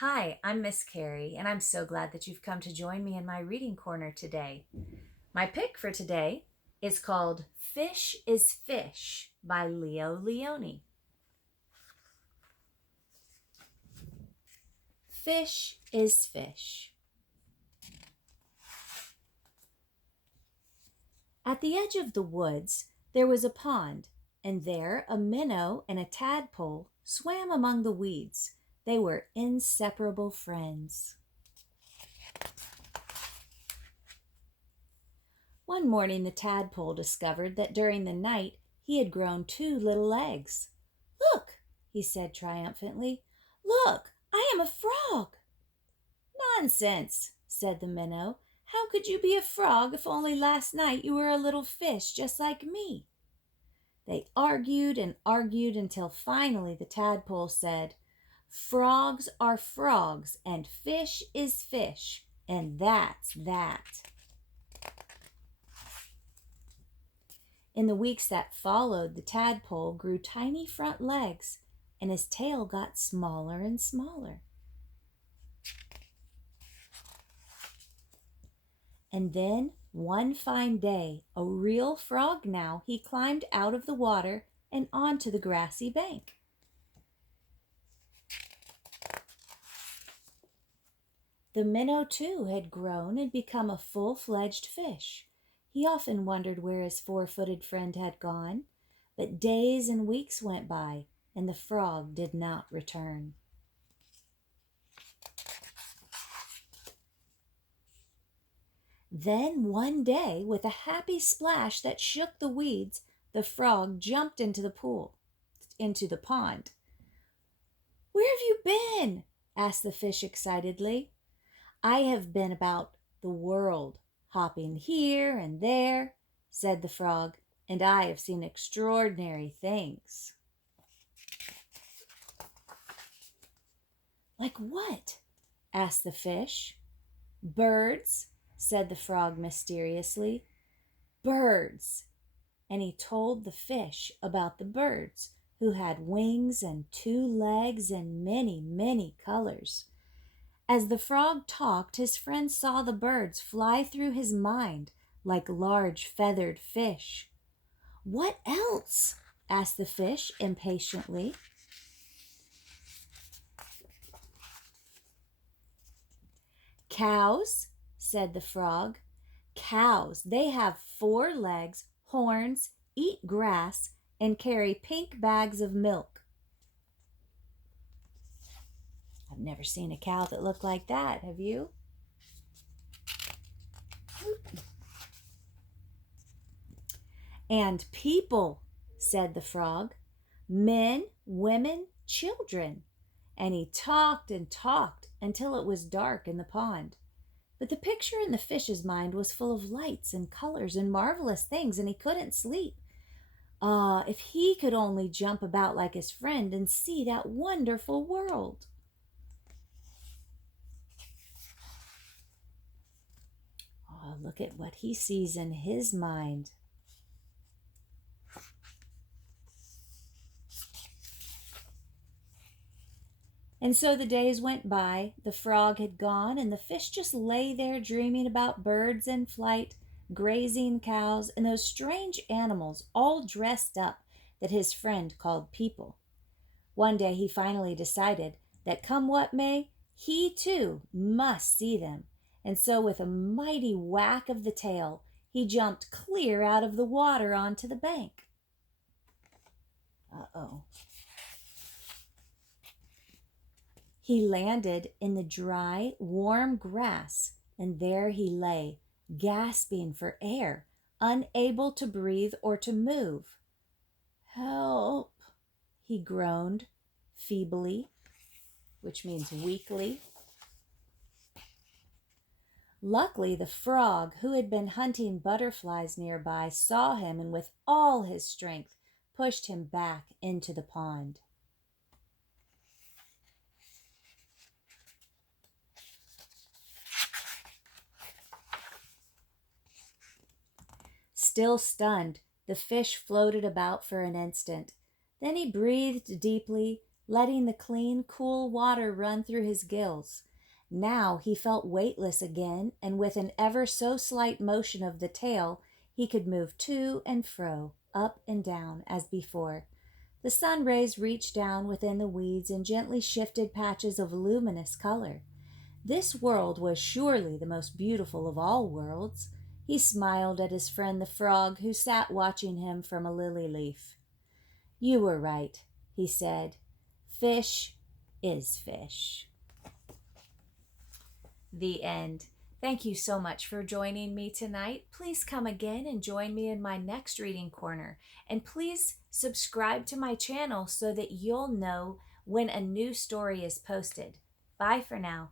Hi, I'm Miss Carrie, and I'm so glad that you've come to join me in my reading corner today. My pick for today is called Fish is Fish by Lionni. Fish is fish. At the edge of the woods, there was a pond, and there a minnow and a tadpole swam among the weeds. They were inseparable friends. One morning the tadpole discovered that during the night he had grown two little eggs. "Look," he said triumphantly. "Look, I am a frog." "Nonsense," said the minnow. "How could you be a frog if only last night you were a little fish just like me?" They argued and argued until finally the tadpole said, "Frogs are frogs and fish is fish, and that's that." In the weeks that followed, the tadpole grew tiny front legs, and his tail got smaller and smaller. And then, one fine day, a real frog now, he climbed out of the water and onto the grassy bank. The minnow, too, had grown and become a full-fledged fish. He often wondered where his four-footed friend had gone, but days and weeks went by, and the frog did not return. Then one day, with a happy splash that shook the weeds, the frog jumped into the pond. "Where have you been?" asked the fish excitedly. "I have been about the world, hopping here and there," said the frog, "and I have seen extraordinary things." "Like what?" asked the fish. "Birds," said the frog mysteriously. "Birds." And he told the fish about the birds, who had wings and two legs and many, many colors. As the frog talked, his friend saw the birds fly through his mind like large feathered fish. "What else?" asked the fish impatiently. "Cows," said the frog. "Cows, they have four legs, horns, eat grass, and carry pink bags of milk." I've never seen a cow that looked like that, have you? "And people," said the frog. "Men, women, children." And he talked and talked until it was dark in the pond. But the picture in the fish's mind was full of lights and colors and marvelous things, and he couldn't sleep. Ah, if he could only jump about like his friend and see that wonderful world. Oh, look at what he sees in his mind. And so the days went by. The frog had gone, and the fish just lay there dreaming about birds in flight, grazing cows, and those strange animals all dressed up that his friend called people. One day he finally decided that come what may, he too must see them. And so with a mighty whack of the tail, he jumped clear out of the water onto the bank. Uh-oh. He landed in the dry, warm grass, and there he lay, gasping for air, unable to breathe or to move. "Help," he groaned feebly, which means weakly. Luckily, the frog, who had been hunting butterflies nearby, saw him and with all his strength pushed him back into the pond. Still stunned, the fish floated about for an instant. Then he breathed deeply, letting the clean, cool water run through his gills. Now he felt weightless again, and with an ever so slight motion of the tail, he could move to and fro, up and down, as before. The sun rays reached down within the weeds and gently shifted patches of luminous color. This world was surely the most beautiful of all worlds. He smiled at his friend the frog, who sat watching him from a lily leaf. You were right, he said. Fish is fish. The end. Thank you so much for joining me tonight. Please come again and join me in my next reading corner. And please subscribe to my channel so that you'll know when a new story is posted. Bye for now.